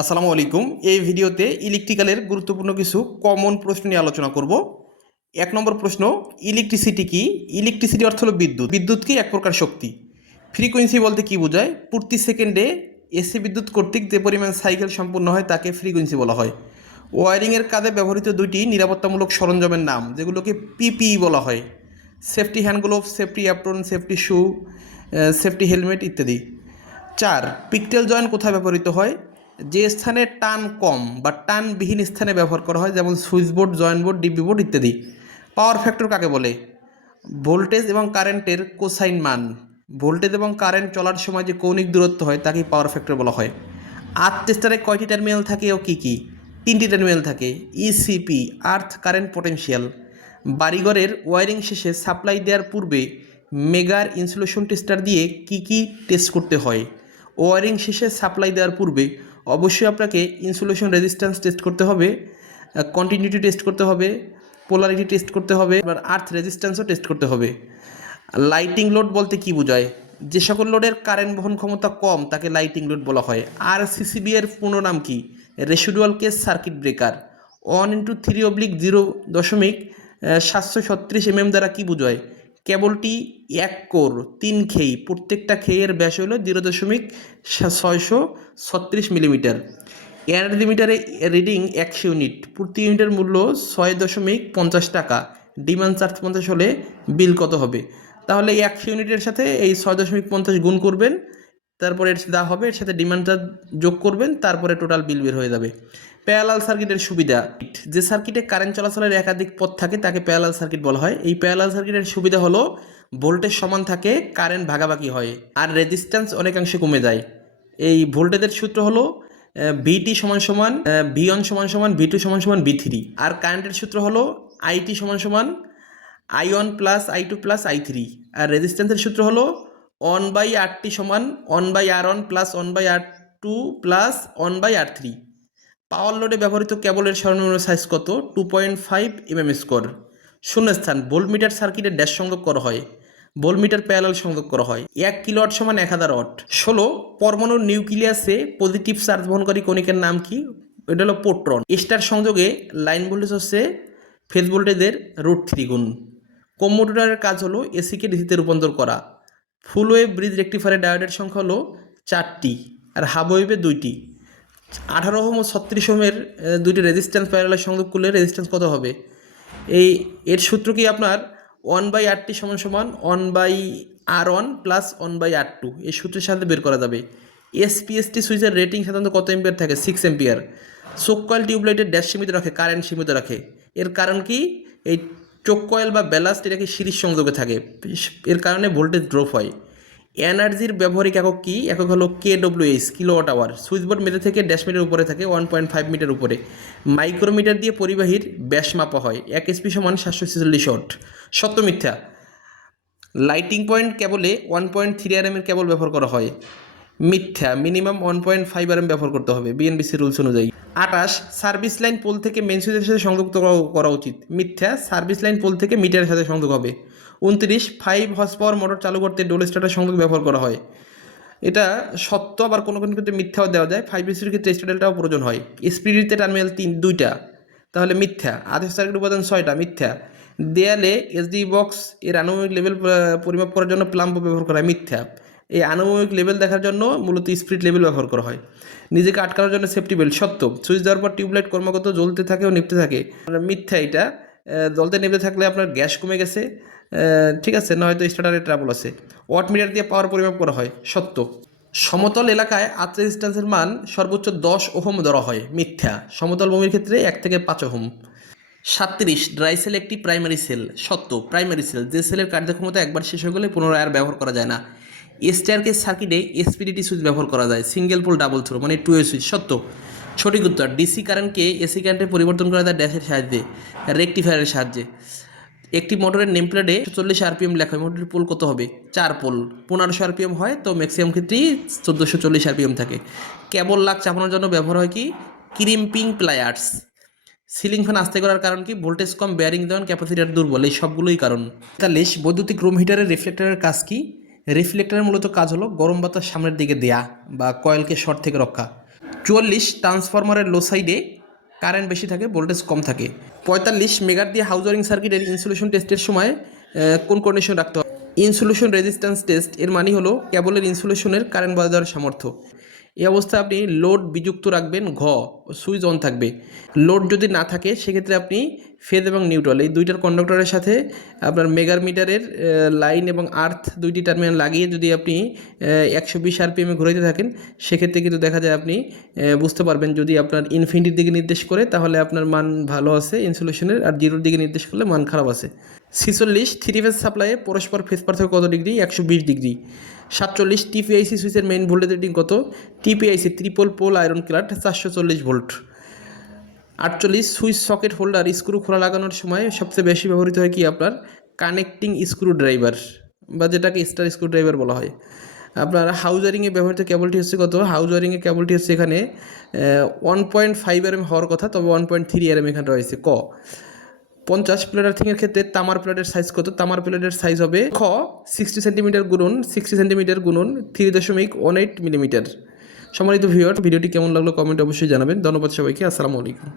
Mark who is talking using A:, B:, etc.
A: আসসালামু আলাইকুম। এই ভিডিওতে ইলেকট্রিক্যালের গুরুত্বপূর্ণ কিছু কমন প্রশ্ন নিয়ে আলোচনা করব। এক নম্বর প্রশ্ন, ইলেকট্রিসিটি কি? ইলেকট্রিসিটি অর্থ হলো বিদ্যুৎ। বিদ্যুৎ কি? এক প্রকার শক্তি। ফ্রিকোয়েন্সি বলতে কি বোঝায়? প্রতি সেকেন্ডে এসি বিদ্যুৎ কর্তৃক যে পরিমাণ সাইকেল সম্পূর্ণ হয় তাকে ফ্রিকোয়েন্সি বলা হয়। ওয়ারিংয়ের কাজে ব্যবহৃত দুইটি নিরাপত্তামূলক সরঞ্জামের নাম, যেগুলোকে পিপিই বলা হয়। Safety hand glove safety apron, safety shoe safety helmet ইত্যাদি। চার, পিকটেল জয়েন্ট কোথায় ব্যবহৃত হয়? যে স্থানে টান কম বা টানবিহীন স্থানে ব্যবহার করা হয়, যেমন switch board, joint board, DB board ইত্যাদি। পাওয়ার ফ্যাক্টর কাকে বলে? ভোল্টেজ এবং কারেন্টের কোসাইন মান। ভোল্টেজ এবং কারেন্ট চলার সময় যে কৌণিক দূরত্ব হয় তাকে পাওয়ার ফ্যাক্টর বলা হয়। আর্থ টেস্টারে কয়টি টার্মিনাল থাকে ও কী কী? তিনটি টার্মিনাল থাকে। ECP earth current potential. বাড়িঘরের wiring শেষে সাপ্লাই দেওয়ার পূর্বে মেগার ইনসুলেশন টেস্টার দিয়ে কি কি টেস্ট করতে হয়? ওয়ারিং শেষে সাপ্লাই দেওয়ার পূর্বে অবশ্যই আপনাকে ইনসুলেশন রেজিস্ট্যান্স টেস্ট করতে হবে কন্টিনিউটি টেস্ট করতে হবে পোলারিটি টেস্ট করতে হবে এবার আর্থ রেজিস্ট্যান্সও টেস্ট করতে হবে। লাইটিং লোড বলতে কি বোঝায়? যে সকল লোডের কারেন্ট বহন ক্ষমতা কম, তাকে লাইটিং লোড বলা হয়। আর সিসিবি এর পূর্ণ নাম কি? Residual case circuit breaker one into three oblique zero দশমিক সাতশো ছত্রিশ এমএম দ্বারা কি বোঝায়? কেবলটি এক কোর, তিন খেই। প্রত্যেকটা খেয়ের ব্যাস হলো জিরো দশমিক ছয়শো ছত্রিশ মিলিমিটার। এনার্জি মিটারে রিডিং একশো ইউনিট। প্রতি ইউনিটের মূল্য ছয় দশমিক পঞ্চাশ টাকা। ডিমান্ড চার্জ পঞ্চাশ হলে বিল কত হবে? তাহলে একশো ইউনিটের সাথে এই ছয় দশমিক পঞ্চাশ গুণ করবেন। তারপরে এর যা হবে, এর সাথে ডিমান্ডটা যোগ করবেন, তারপরে টোটাল বিল বের হয়ে যাবে। প্যারালাল সার্কিটের সুবিধা। যে সার্কিটে কারেন্ট চলাচলের একাধিক পথ থাকে, তাকে প্যারালাল সার্কিট বলা হয়। এই প্যারালাল সার্কিটের সুবিধা হলো ভোল্টেজ সমান থাকে কারেন্ট ভাগাভাগি হয়, আর রেজিস্ট্যান্স অনেকাংশে কমে যায়। এই ভোল্টেজের সূত্র হলো ভিটি সমান সমান ভি ওয়ান সমান সমান ভি টু সমান সমান ভি থ্রি আর কারেন্টের সূত্র হলো আইটি সমান সমান I one plus I two plus I three আর রেজিস্ট্যান্সের সূত্র হলো ওয়ান বাই আর টি সমান one by R one plus one by R two plus one by R three power লোডে ব্যবহৃত কেবলের সর্বনিম্ন সাইজ কত? Two point five MM score শূন্যস্থান ভোল্টমিটার সার্কিটে ড্যাশ সংযোগ করা হয়। ভোল্টমিটার প্যারালাল সংযোগ করা হয়। এক কিলোয়াট সমান এক হাজার ওয়াট ষোলো পরমাণুর নিউক্লিয়াসে পজিটিভ চার্জ বহনকারী কণিকের নাম কি? এটা হলো পোট্রন স্টার সংযোগে লাইন ভোল্টেজ হচ্ছে ফেজ ভোল্টেজের রুট থ্রি গুণ। কম্পিউটারের কাজ হলো এসিকে ডিসিতে রূপান্তর করা। ফুল ওয়েভ ব্রিজ রেক্টিফায়ারের ডায়োডের সংখ্যা হলো চারটি আর হাব ওয়েভে দুইটি। আঠারো ওহম ও ছত্রিশ ওহমের দুইটি রেজিস্ট্যান্স প্যারালাল সংযোগ করলে রেজিস্ট্যান্স কত হবে? এই, এর সূত্র কি আপনার? ওয়ান বাই আরটি সমান সমান one by R one plus one by R two এই সূত্রের সাথে বের করা যাবে। এসপিএসটি সুইচের রেটিং সাধারণত কত এম্পিয়ার থাকে? সিক্স এম্পিয়ার কয়েল টিউবলাইটের ড্যাশ সীমিত রাখে কারেন্ট সীমিত রাখে। এর কারণ কি? এই চোখ কয়েল বা ব্যালাস্ট এটাকে সিরিজ সংযোগে থাকে। এর কারণে ভোল্টেজ ড্রপ হয়। এনার্জির ব্যবহারিক একক কি? একক হলো K WS kilowatt hour. Switchboard মেঝে থেকে ড্যাশ মিটার উপরে থাকে ওয়ান পয়েন্ট ফাইভ মিটার উপরে। মাইক্রোমিটার দিয়ে পরিবাহীর ব্যাস মাপা হয়, এক এসপি সমান সাতশো ছেচল্লিশ ওয়াট। সত্য মিথ্যা। লাইটিং পয়েন্ট কেবলে ওয়ান পয়েন্ট থ্রি আর এর কেবল ব্যবহার করা হয়। মিথ্যা minimum one point five R M ব্যবহার করতে হবে বিএনবিসি রুলস অনুযায়ী। আটাশ সার্ভিস লাইন পোল থেকে মেন সুইচের সাথে সংযুক্ত করা- উচিত। মিথ্যা সার্ভিস লাইন পোল থেকে মিটারের সাথে সংযোগ হবে। উনত্রিশ ফাইভ হর্স পাওয়ার মোটর চালু করতে ডোল স্টার্টার সংযোগ ব্যবহার করা হয়। এটা সত্য, আবার কোনো কোনো ক্ষেত্রে মিথ্যাও দেওয়া যায়। ফাইভ বিসির ক্ষেত্রে স্টাডেলটাও প্রয়োজন হয়। স্পিরিটে টার্মিনাল তিন, দুইটা। তাহলে মিথ্যা। আদেশ সার্কিট উপাদান ছয়টা, মিথ্যা। দেয়ালে এসডি বক্স এর আনুমানিক লেভেল পরিমাপ করার জন্য প্লাম্প ব্যবহার করা মিথ্যা। এই আনুমানিক লেভেল দেখার জন্য মূলত স্পিড লেভেল ব্যবহার করা হয়। নিজেকে আটকানোর জন্য সেফটি বেল্ট সত্য। সুইচ দেওয়ার পর টিউবলাইট কর্মগত জ্বলতে থাকে ও নিভতে থাকে। মিথ্যা এটা। জ্বলতে নিভতে থাকলে আপনার গ্যাস কমে গেছে। ঠিক আছে, নয়তো স্টার্টারের ট্রাবল আছে। ওয়াট মিটার দিয়ে পাওয়ার পরিমাপ করা হয়, সত্য। সমতল এলাকায় আর্থ রেজিস্ট্যান্সের মান সর্বোচ্চ দশ ওহম ধরা হয়, মিথ্যা। সমতল ভূমির ক্ষেত্রে এক থেকে পাঁচ ওহম। সাতত্রিশ ড্রাই সেল একটি প্রাইমারি সেল সত্য। প্রাইমারি সেল যে সেলের কার্যক্ষমতা একবার শেষ হয়ে গেলে পুনরায় আর ব্যবহার করা যায় না। স্টারকে সার্কিটে এসপিডিটি সুইচ ব্যবহার করা যায়। সিঙ্গেল পোল ডাবল থ্রো মানে টু এ সুইচ সত্য। সঠিক উত্তর ডিসি কারেন্টকে এসি কারেন্টে পরিবর্তন করা যায় ড্যাশের সাহায্যে রেকটিফায়ারের সাহায্যে। একটি মোটরের নেম প্লেটে চল্লিশ আরপিএম লেখা হয় মোটরের পোল কত হবে? চার পোল পনেরোশো আরপিএম হয়, তো ম্যাক্সিমাম ক্ষেত্রেই চোদ্দোশো চল্লিশ আরপিএম থাকে। কেবল লাগ চাপানোর জন্য ব্যবহার হয় কি? ক্রিম্পিং প্লায়ার্স সিলিং ফ্যান আস্তে করার কারণ কি? ভোল্টেজ কম বেয়ারিং দেওয়ান ক্যাপাসিটার দুর্বল, এই সবগুলোই কারণ। তেতাল্লিশ বৈদ্যুতিক রুম হিটারের রিফ্লেক্টরের কাজ কি? রিফ্লেক্টরের মূলত কাজ হলো গরম বাতাস সামনের দিকে দেয়া বা কয়েলকে শর্ট থেকে রক্ষা। চুয়াল্লিশ ট্রান্সফরমারের লো সাইডে কারেন্ট বেশি থাকে ভোল্টেজ কম থাকে। পঁয়তাল্লিশ মেগার দিয়ে হাউস ওয়ারিং সার্কিটের ইনসুলেশন টেস্টের সময় কোন কন্ডিশন রাখতে হবে? ইনসুলেশন রেজিস্ট্যান্স টেস্ট এর মানে হলো কেবলের ইনসুলেশনের কারেন্ট বাজার সামর্থ্য। এই অবস্থায় আপনি লোড বিযুক্ত রাখবেন, ঘ, সুইচ অন থাকবে। লোড যদি না থাকে, সেক্ষেত্রে আপনি ফেজ এবং নিউট্রাল, এই দুইটার কন্ডাক্টরের সাথে আপনার মেগার মিটারের লাইন এবং আর্থ দুইটি টার্মিনাল লাগিয়ে যদি আপনি একশো বিশ আরপিএমে ঘুরাইতে থাকেন, সেক্ষেত্রে কিন্তু দেখা যায় আপনি বুঝতে পারবেন যদি আপনার ইনফিনিটির দিকে নির্দেশ করে, তাহলে আপনার মান ভালো আছে ইনসুলেশনের আর জিরোর দিকে নির্দেশ করলে মান খারাপ আছে। ছিচল্লিশ থ্রি ফেজ সাপ্লাইয়ে পরস্পর ফেজ পার্থক্য কত ডিগ্রি একশো বিশ ডিগ্রি সাতচল্লিশ টিপিআইসি সুইচের মেইন ভোল্টেজ রেটিং কত? টিপিআইসি ত্রিপল পোল আয়রন ক্লাট চারশো চল্লিশ ভোল্ট আটচল্লিশ সুইচ সকেট হোল্ডার স্ক্রু খোলা লাগানোর সময় সবচেয়ে বেশি ব্যবহৃত হয় কি আপনার? কানেক্টিং স্ক্রু ড্রাইভার বা যেটাকে স্টার স্ক্রু ড্রাইভার বলা হয়। আপনার হাউজারিংয়ে ব্যবহৃত কেবলটি হচ্ছে কত? হাউজারিংয়ে কেবলটি হচ্ছে এখানে one point five R M হওয়ার কথা, তবে one point three R M এখানে রয়েছে। ক? পঞ্চাশ প্লেটার থিংয়ের ক্ষেত্রে তামার প্লেটের সাইজ কত? তামার প্লেটের সাইজ হবে খ সিক্সটি সেন্টিমিটার গুণন সিক্সটি সেন্টিমিটার গুণন থ্রি দশমিক ওয়ান এইট মিলিমিটার সম্মানিত ভিউয়ার ভিডিওটি কেমন লাগল কমেন্ট অবশ্যই জানাবেন। ধন্যবাদ সবাইকে, আসসালামু আলাইকুম।